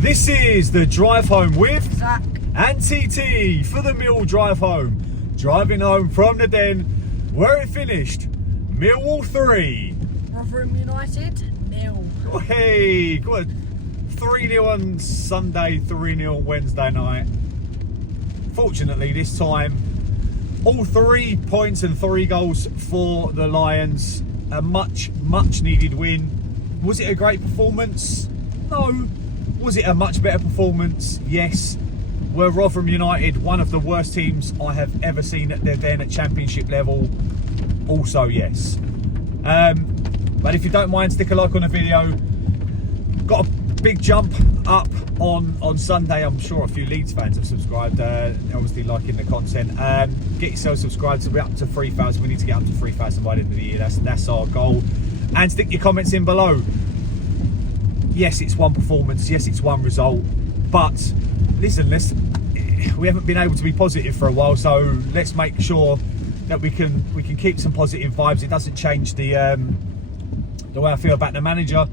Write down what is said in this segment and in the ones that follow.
This is the drive home with Zac and TT for the Millwall drive home. Driving home from the Den, where it finished Millwall 3. Rotherham United 0. Hey, good. 3-0 on Sunday, 3-0 Wednesday night. Fortunately, this time, all 3 points and 3 goals for the Lions. A much needed win. Was it a great performance? No. Was it a much better performance? Yes. Were Rotherham United one of the worst teams I have ever seen at their Den at championship level? Also yes. But if you don't mind, stick a like on the video. Got a big jump up on Sunday. I'm sure a few Leeds fans have subscribed, obviously liking the content. Get yourself subscribed, so we're up to 3,000. We need to get up to 3,000 by the end of the year. That's our goal. And stick your comments in below. Yes, it's one performance, yes, it's one result, but listen, we haven't been able to be positive for a while, so let's make sure that we can keep some positive vibes. It doesn't change the way I feel about the manager,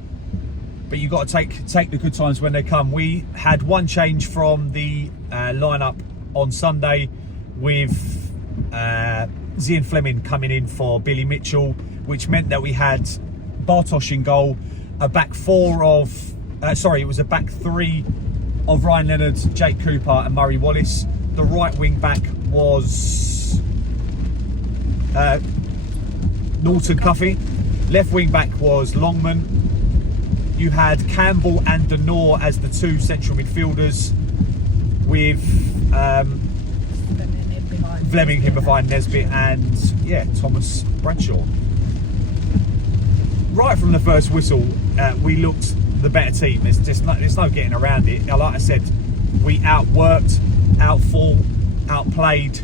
but you've got to take the good times when they come. We had one change from the lineup on Sunday with Zian Fleming coming in for Billy Mitchell, which meant that we had Bartosz in goal, a back four of it was a back three of Ryan Leonard, Jake Cooper and Murray Wallace. The right wing back was Norton Cuffy. Left wing back was Longman. You had Campbell and Denor as the 2 central midfielders, with Fleming him behind Nesbitt and Thomas Bradshaw. Right from the first whistle, we looked the better team. There's no getting around it. Like I said, we outworked, outfought, outplayed.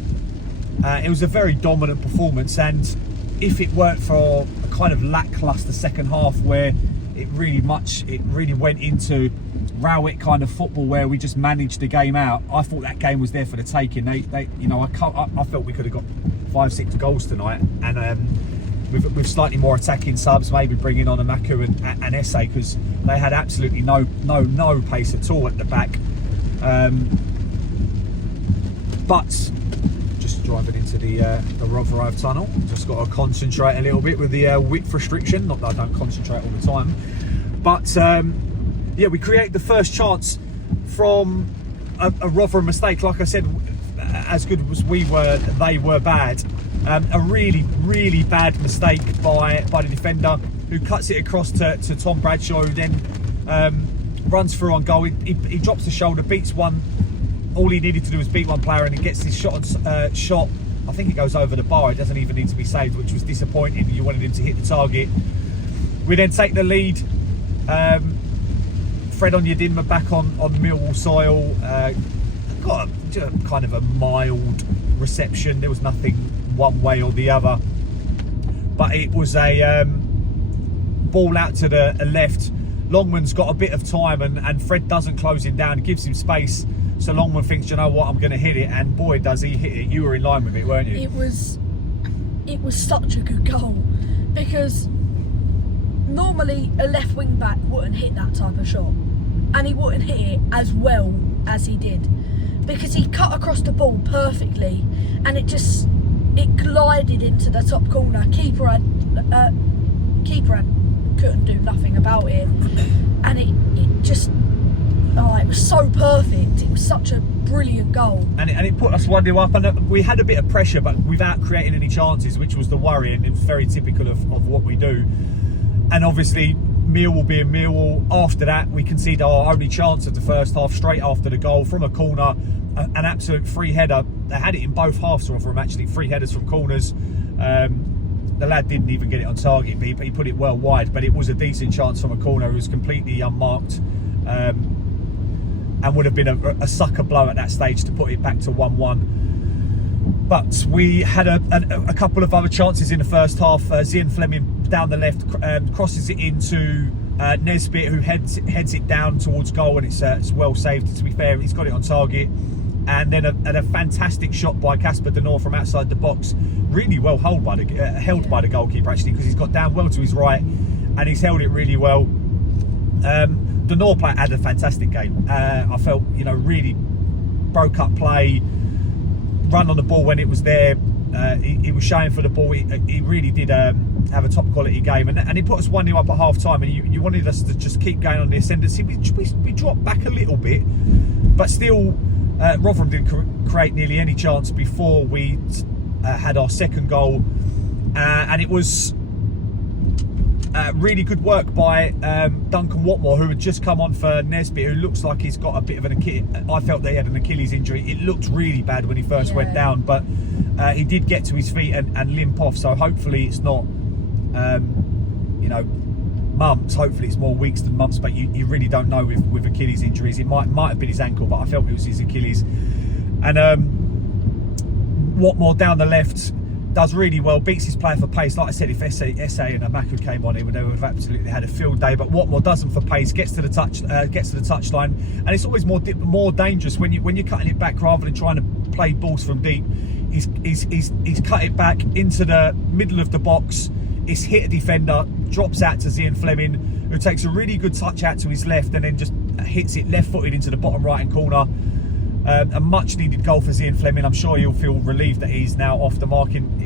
It was a very dominant performance, and if it weren't for a kind of lacklustre second half where it really went into Rowett kind of football where we just managed the game out, I thought that game was there for the taking. I felt we could have got 5-6 goals tonight, and with slightly more attacking subs, maybe bringing on Amaku and Esse, because they had absolutely no pace at all at the back. But just driving into the Rotherham tunnel, just got to concentrate a little bit with the width restriction. Not that I don't concentrate all the time, but we created the first chance from a Rotherham mistake. Like I said, as good as we were, they were bad. A really bad mistake by the defender, who cuts it across to Tom Bradshaw, who then runs through on goal. He drops the shoulder, beats one. All he needed to do was beat one player, and he gets his shot. I think it goes over the bar. It doesn't even need to be saved, which was disappointing. You wanted him to hit the target. We then take the lead. Fred Onyedinma back on Millwall soil. Got a kind of a mild reception. There was nothing one way or the other, but it was a ball out to the left. Longman's got a bit of time, and Fred doesn't close him down, gives him space, so Longman thinks, you know what, I'm going to hit it, and boy does he hit it. You were in line with it, weren't you? It was such a good goal, because normally a left wing back wouldn't hit that type of shot, and he wouldn't hit it as well as he did, because he cut across the ball perfectly, and it glided into the top corner. Keeper couldn't do nothing about it, and it was so perfect. It was such a brilliant goal, and it put us 1-0 up, and we had a bit of pressure, but without creating any chances, which was the worry, and it was very typical of what we do. And obviously Millwall being Millwall, after that we conceded our only chance of the first half, straight after the goal from a corner, an absolute free header. They had it in both halves, Rotherham, actually, 3 headers from corners. The lad didn't even get it on target, but he put it well wide, but it was a decent chance from a corner. It was completely unmarked, and would have been a sucker blow at that stage to put it back to 1-1. But we had a couple of other chances in the first half. Zian Fleming down the left crosses it into Nesbitt, who heads it down towards goal, and it's well saved. To be fair, he's got it on target. And then a fantastic shot by Casper Denor from outside the box, really well held by the goalkeeper, actually, because he's got down well to his right and he's held it really well. the Nor player had a fantastic game. I felt, really broke up play, run on the ball when it was there. He was showing for the ball. He really did have a top quality game, and it put us 1-0 up at half time. And you wanted us to just keep going on the ascendancy. We dropped back a little bit, but still, Rotherham didn't create nearly any chance before we had our second goal, and it was really good work by Duncan Watmore, who had just come on for Nesbitt, who looks like he's got a bit of an Achilles. I felt they had an Achilles injury. It looked really bad when he first went down, but he did get to his feet and limp off. So hopefully it's not, months. Hopefully it's more weeks than months. But you really don't know with Achilles injuries. It might have been his ankle, but I felt it was his Achilles. And Watmore down the left does really well, beats his player for pace. Like I said, if SA and Amaku came on, they would have absolutely had a field day. But Watmore doesn't for pace, gets to the touchline, and it's always more dangerous when you're cutting it back rather than trying to play balls from deep. He's cut it back into the middle of the box. It's hit a defender, drops out to Zian Fleming, who takes a really good touch out to his left and then just hits it left-footed into the bottom right-hand corner. A much needed goal for Zian Fleming. I'm sure he'll feel relieved that he's now off the mark in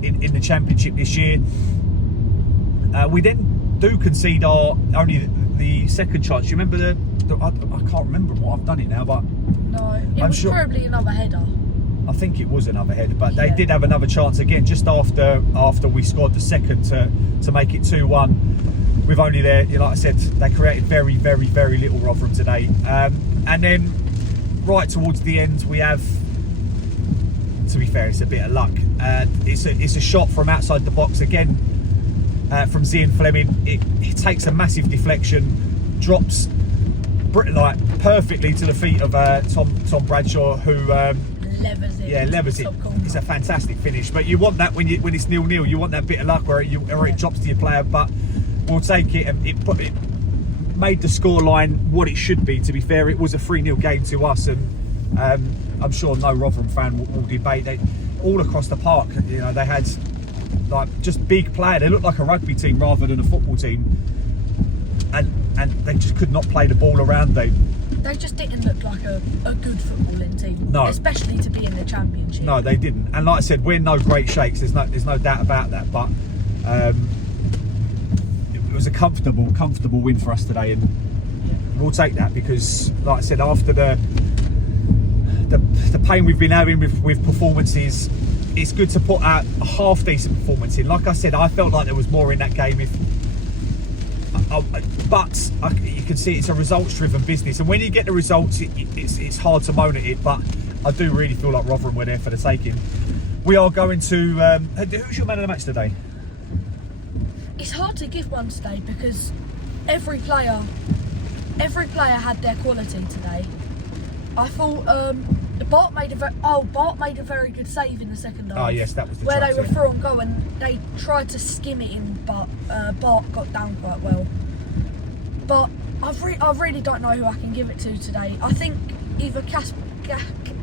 the Championship this year. We then do concede our only the second chance. You remember I can't remember what I've done it now, but no, it was sure, probably another header. I think it was another header, but they did have another chance again just after we scored the second to make it 2-1. We've only there, like I said, they created very, very, very little Rotherham today, and then right towards the end we have, to be fair, it's a bit of luck. It's a shot from outside the box again from Zian Fleming. It takes a massive deflection, drops perfectly to the feet of Tom Bradshaw, who levers it. Yeah, levers it. It's a fantastic finish, but you want that when it's 0-0. You want that bit of luck where it drops to your player, but we'll take it. And it made the scoreline what it should be. To be fair, it was a 3-0 game to us, and I'm sure no Rotherham fan will debate it. All across the park, they had just big player. They looked like a rugby team rather than a football team, and they just could not play the ball around. They just didn't look like a good footballing team. No, especially to be in the Championship. No, they didn't. And like I said, we're no great shakes. There's no doubt about that. But it was a comfortable win for us today, and we'll take that because, like I said, after the pain we've been having with performances, it's good to put out a half decent performance in. Like I said, I felt like there was more in that game. But you can see it's a results-driven business, and when you get the results, it's hard to moan at it. But I do really feel like Rotherham were there for the taking. We are going to. Who's your man of the match today? It's hard to give one today because every player had their quality today. I thought Bart made a very good save in the second half. Oh yes, that was the where chance, they were through and go, and they tried to skim it in, but Bart got down quite well. But I really don't know who I can give it to today. I think either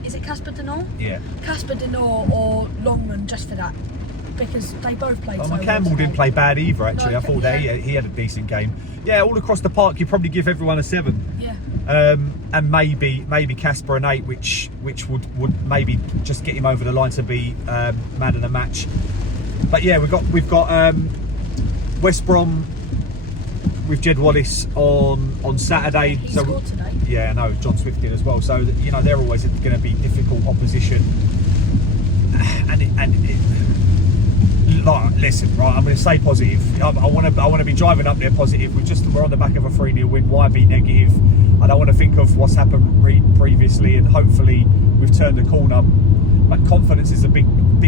is it Casper De Nor? Yeah. Casper De Nor or Longman, just for that, because they both played. So Campbell didn't play bad either. Actually, I thought he had a decent game. Yeah, all across the park, you probably give everyone a 7. Yeah. And maybe Casper an 8, which would maybe just get him over the line to be man of the match. But yeah, we've got West Brom with Jed Wallace on Saturday. He scored today. Yeah, no, John Swift did as well. So they're always going to be difficult opposition. Listen, right, I'm going to stay positive. I want to be driving up there positive. We're on the back of a 3-0 win. Why be negative? I don't want to think of what's happened previously, and hopefully we've turned the corner. But confidence is a big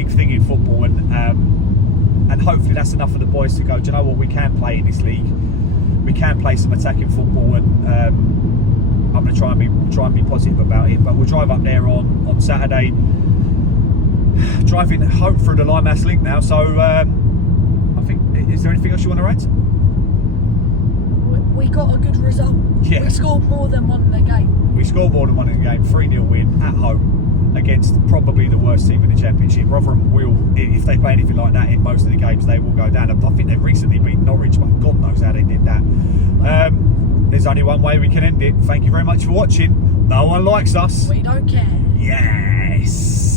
thing in football, and hopefully that's enough for the boys to go, do you know what, we can play in this league. We can play some attacking football, and I'm going to try and be positive about it. But we'll drive up there on Saturday. Driving home through the Limehouse link now, so I think, is there anything else you want to add? We got a good result. Yeah. We scored more than one in the game. We scored more than one in the game. 3-0 win at home. against probably the worst team in the Championship. Rotherham will, if they play anything like that in most of the games, they will go down. I think they've recently beat Norwich, but God knows how they did that. There's only one way we can end it. Thank you very much for watching. No one likes us. We don't care. Yes.